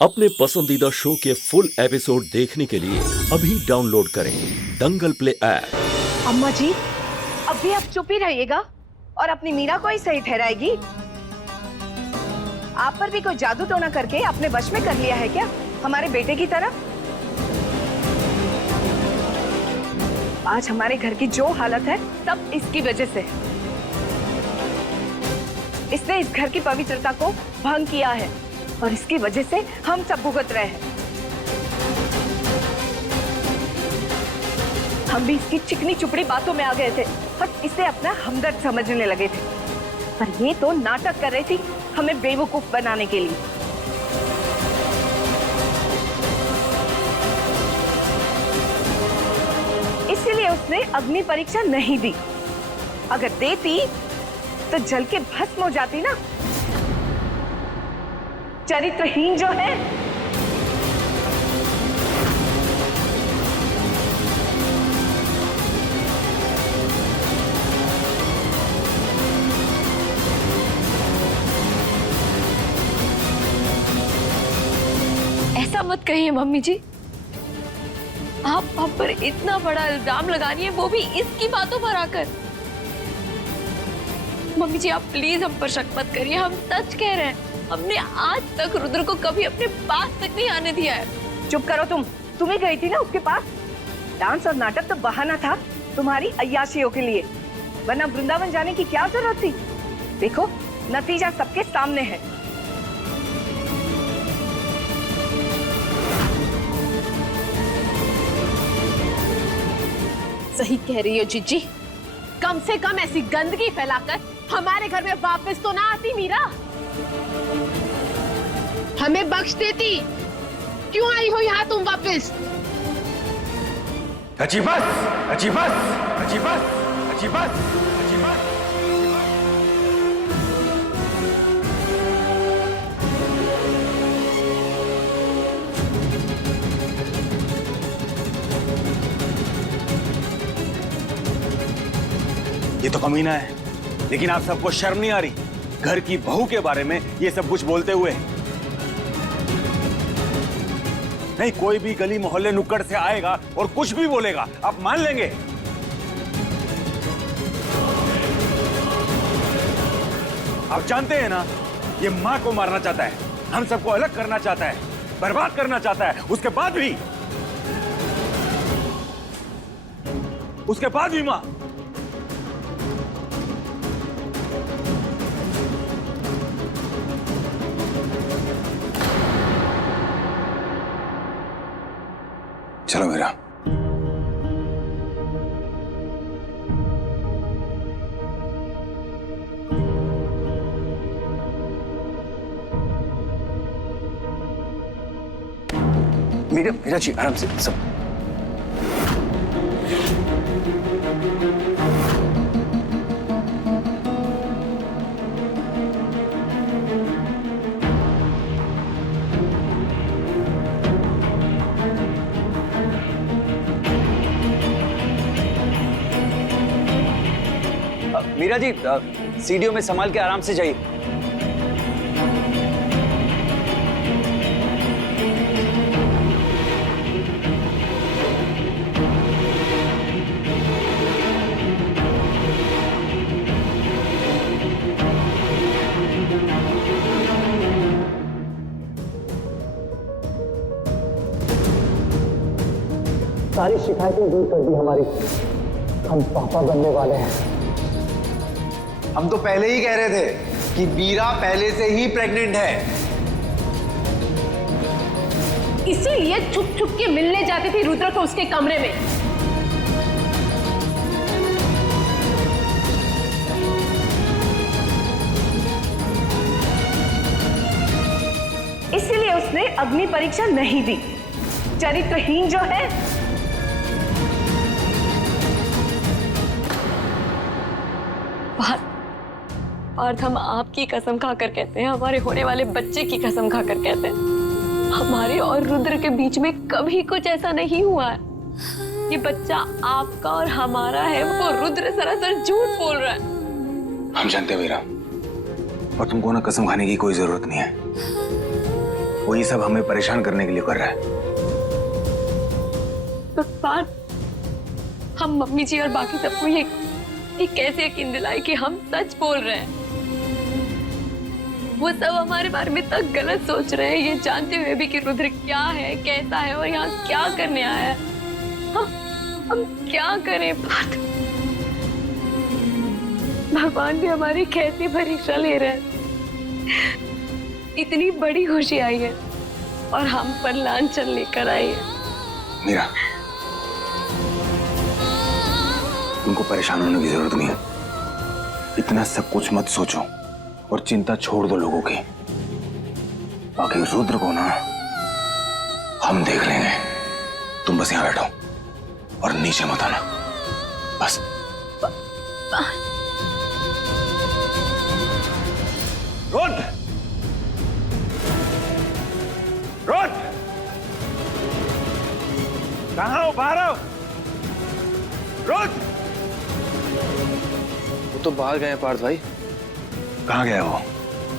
अपने पसंदीदा शो के फुल एपिसोड देखने के लिए अभी डाउनलोड करें दंगल प्ले ऐप। अम्मा जी, अब भी आप चुप ही रहिएगा और अपनी मीरा को ही सही ठहराएगी। आप पर भी कोई जादू टोना करके अपने वश में कर लिया है क्या, हमारे बेटे की तरह? आज हमारे घर की जो हालत है सब इसकी वजह से है। इसने इस घर की पवित्रता को भंग किया है और इसकी वजह से हम सब भुगत रहे हैं। हम भी इसकी चिकनी चुपड़ी बातों में आ गए थे और इसे अपना हमदर्द समझने लगे थे, पर ये तो नाटक कर रही थी हमें बेवकूफ बनाने के लिए। इसीलिए उसने अग्नि परीक्षा नहीं दी। अगर देती तो जल के भस्म हो जाती ना। चरित्रहीन जो है। ऐसा मत कहिए मम्मी जी, आप हम पर इतना बड़ा इल्जाम लगा रही हैं, वो भी इसकी बातों पर आकर। मम्मी जी आप प्लीज हम पर शक मत करिए, हम सच कह रहे हैं। हमने आज तक रुद्र को कभी अपने पास तक नहीं आने दिया है। चुप करो तुम ही गई थी ना उसके पास। डांस और नाटक तो बहाना था तुम्हारी अय्याशियों के लिए, वरना वृंदावन जाने की क्या जरूरत थी। देखो नतीजा सबके सामने है। सही कह रही हो जीजी, कम से कम ऐसी गंदगी फैलाकर हमारे घर में वापस तो ना आती मीरा, हमें बख्श देती। क्यों आई हो यहाँ तुम वापस? अजीबस, अजीबस, अजीबस, अजीबस, अजीबस। ये तो कमीना है, लेकिन आप सबको शर्म नहीं आ रही घर की बहू के बारे में ये सब कुछ बोलते हुए? नहीं, कोई भी गली मोहल्ले नुक्कड़ से आएगा और कुछ भी बोलेगा आप मान लेंगे? आप जानते हैं ना, ये मां को मारना चाहता है, हम सबको अलग करना चाहता है, बर्बाद करना चाहता है। उसके बाद भी मां। चलो मेरा। मेरा जी आराम से सब। मीरा जी सीढ़ियों में संभाल के आराम से जाइए। सारी शिकायतें दूर कर दी हमारी, हम पापा बनने वाले हैं। हम तो पहले ही कह रहे थे कि मीरा पहले से ही प्रेग्नेंट है। इसीलिए छुप छुप के मिलने जाती थी रुद्र को उसके कमरे में। इसीलिए उसने अग्नि परीक्षा नहीं दी। चरित्रहीन जो है। पार्थ, हम आपकी कसम खाकर कहते हैं, हमारे होने वाले बच्चे की कसम खाकर कहते हैं, हमारे और रुद्र के बीच में कभी कुछ ऐसा नहीं हुआ है। ये बच्चा आपका और हमारा है, वो रुद्र सरासर झूठ बोल रहा है। हम जानते हैं वीरा, और तुमको ना कसम खाने की कोई जरूरत नहीं है। वो ये सब हमें परेशान करने के लिए कर रहा है। तो पार्थ, हम मम्मी जी और बाकी सबको ये कैसे यकीन दिलाए कि हम सच बोल रहे हैं? वो सब हमारे बारे में तक गलत सोच रहे हैं, ये जानते हुए भी कि रुद्र क्या है, कैसा है और यहाँ क्या करने आया है। हम क्या करें पार्थ? भगवान भी हमारी कैसी परीक्षा ले रहे हैं। इतनी बड़ी खुशी आई है और हम पर लांछन लेकर आई है। मीरा, तुमको परेशान होने की जरूरत नहीं है। इतना सब कुछ मत सोचो और चिंता छोड़ दो लोगों की। बाकी रुद्र को ना हम देख लेंगे। तुम बस यहां बैठो और नीचे मत आना, बस। रुद्र, रुद्र, कहां हो? बाहर आओ। रुद्र, वो तो बाहर गए हैं पार्थ भाई। कहां गया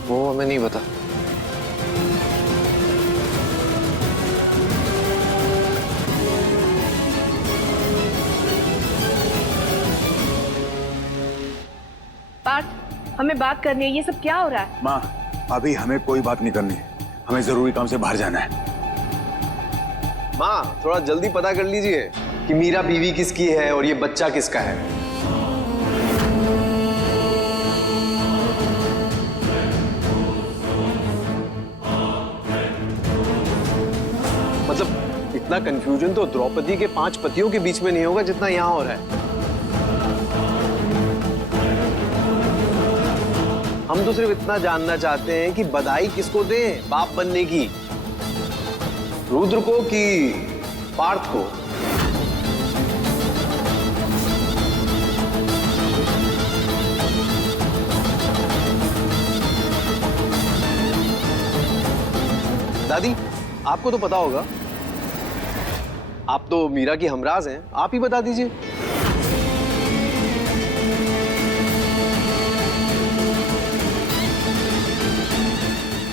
वो हमें नहीं पता। पार्थ, हमें बात करनी है। ये सब क्या हो रहा है? माँ, अभी हमें कोई बात नहीं करनी। हमें जरूरी काम से बाहर जाना है। माँ, थोड़ा जल्दी पता कर लीजिए कि मीरा बीवी किसकी है और ये बच्चा किसका है। मतलब इतना कंफ्यूजन तो द्रौपदी के 5 पतियों के बीच में नहीं होगा जितना यहाँ हो रहा है। हम तो सिर्फ इतना जानना चाहते हैं कि बधाई किसको दें बाप बनने की, रुद्र को कि पार्थ को? दादी, आपको तो पता होगा, आप तो मीरा की हमराज हैं, आप ही बता दीजिए।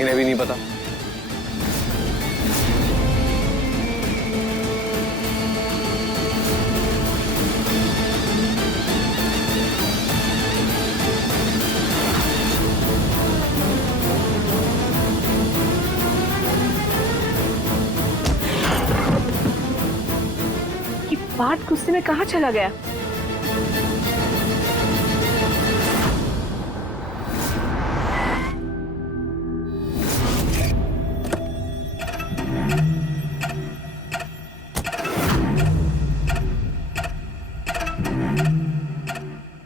इन्हें भी नहीं पता। कि पार्थ गुस्से में कहाँ चला गया?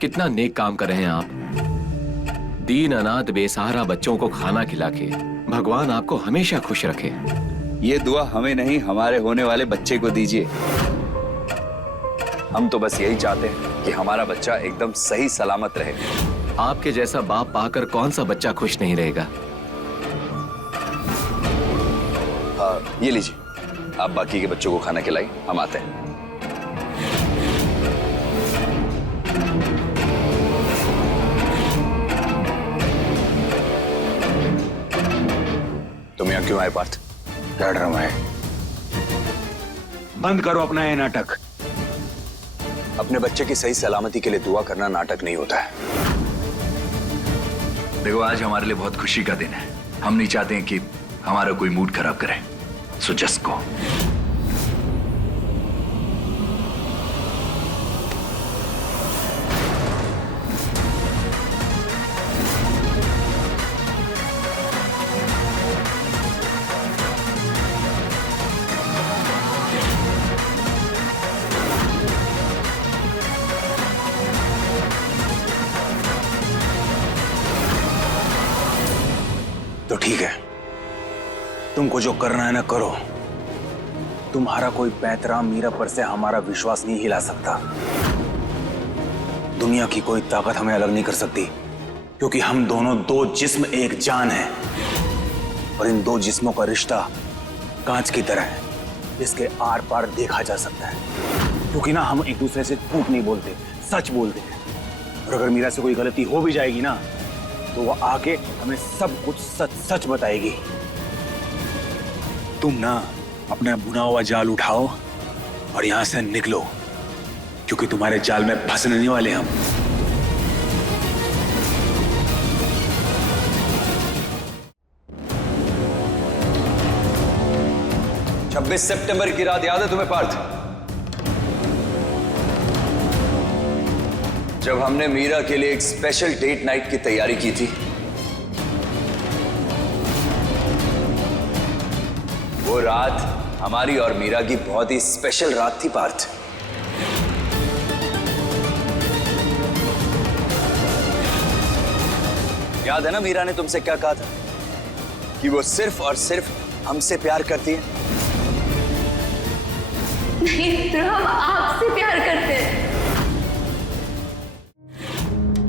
कितना नेक काम कर रहे हैं आप। दीन अनाथ बेसहारा बच्चों को खाना खिला के भगवान आपको हमेशा खुश रखे। ये दुआ हमें नहीं, हमारे होने वाले बच्चे को दीजिए। हम तो बस यही चाहते हैं कि हमारा बच्चा एकदम सही सलामत रहे। आपके जैसा बाप पाकर कौन सा बच्चा खुश नहीं रहेगा। ये लीजिए, आप बाकी के बच्चों को खाना खिलाई, हम आते हैं। तुम यहाँ क्यों आए पार्थ? क्या ड्रामा है? बंद करो अपना ये नाटक। अपने बच्चे की सही सलामती के लिए दुआ करना नाटक नहीं होता है। देखो, आज हमारे लिए बहुत खुशी का दिन है। हम नहीं चाहते हैं कि हमारा कोई मूड खराब करे। So just go. तो ठीक है, तुमको जो करना है ना करो। तुम्हारा कोई पैंतरा मीरा पर से हमारा विश्वास नहीं हिला सकता। दुनिया की कोई ताकत हमें अलग नहीं कर सकती, क्योंकि हम दोनों 2 जिस्म एक जान है। और इन 2 जिस्मों का रिश्ता कांच की तरह है, जिसके आर पार देखा जा सकता है। क्योंकि ना हम एक दूसरे से झूठ नहीं बोलते, सच बोलते हैं। और अगर मीरा से कोई गलती हो भी जाएगी ना, तो वो आके हमें सब कुछ सच सच बताएगी। तुम ना अपना बुना हुआ जाल उठाओ और यहां से निकलो, क्योंकि तुम्हारे जाल में फंसने नहीं वाले हम। सितंबर की रात याद है तुम्हें पार्थ? जब हमने मीरा के लिए एक स्पेशल डेट नाइट की तैयारी की थी। वो रात हमारी और मीरा की बहुत ही स्पेशल रात थी पार्थ। याद है ना मीरा ने तुमसे क्या कहा था? कि वो सिर्फ और सिर्फ हमसे प्यार करती है। नहीं, तो हम आपसे प्यार करते हैं।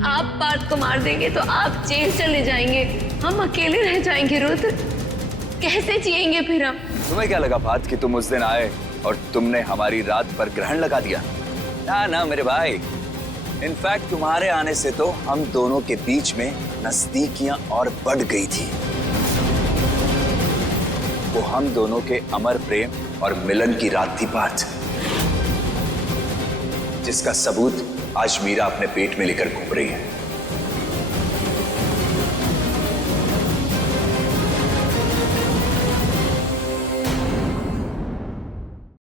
आप पार्थ को मार देंगे तो आप जेल चले जाएंगे, हम अकेले रह जाएंगे। रुद्र, कैसे जिएंगे फिर हम? तुम्हें क्या लगा पार्थ कि तुम उस दिन आए और तुमने हमारी रात पर ग्रहण लगा दिया? ना ना मेरे भाई, इनफैक्ट तुम्हारे आने से तो हम दोनों के बीच में नजदीकियां और बढ़ गई थी। वो हम दोनों के अमर प्रेम और मिलन की रात थी पार्थ, जिसका सबूत आज मीरा अपने पेट में लेकर घूम रही है।